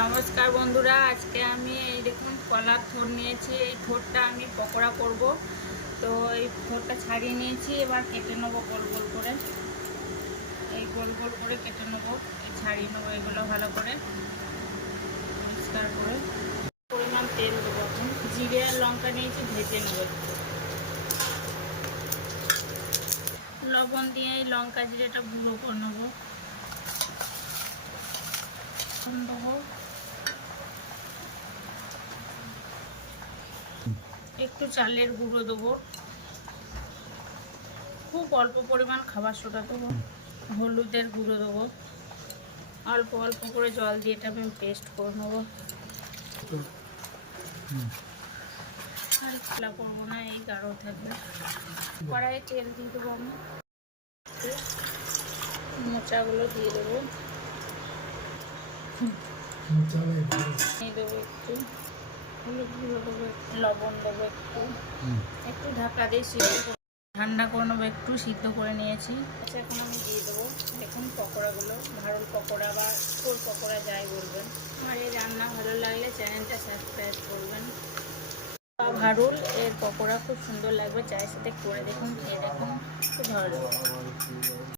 নমস্কার বন্ধুরা, আজকে আমি এই দেখুন কলার থোর নিয়েছি। এই থোরটা আমি পকোড়া করব। তো এই থোরটা ছাড়িয়ে নিয়েছি, এবার কেটে নেবো গোল গোল করে। এই গোল গোল করে কেটে নেবো, ছাড়িয়ে নেবো এগুলো ভালো করে পরিষ্কার করে। পরিমাণ তেল দেবো, এখন জিরে আর লঙ্কা নিয়েছি, ভেজে নেবো। লবণ দিয়ে এই লঙ্কা জিরেটা গুঁড়ো করে নেবো। দেবো একটু চালের গুঁড়ো দেবো, খুব অল্প পরিমাণ খাবার সোডা দেবো, হলুদের গুঁড়ো দেবো, অল্প অল্প করে জল দিয়ে এটা আমি পেস্ট করে নেবো। আর খোলা করবো না, এই গাঢ় থাকবে। কড়াইয়ে তেল দিয়ে দেবো, আমি মোচাগুলো দিয়ে দেবো, দেবো একটু হলুদ গুঁড়ো দেবো, লবণ দেবো একটু, একটু ঢাকা দিয়ে সিদ্ধ ঠান্ডা করে নেবো। একটু সিদ্ধ করে নিয়েছি। আচ্ছা, এখন আমি দিয়ে দেবো দেখুন পকোড়াগুলো। ভারুল পকোড়া বা কোল পকোড়া যাই বলবেন। আমার এই রান্না ভালো লাগলে চ্যানেলটা সাবস্ক্রাইব করবেন। ভারুল এর পকোড়া খুব সুন্দর লাগবে, চায়ের সাথে করে দেখুন, খেয়ে দেখুন, খুব ভালো লাগবে।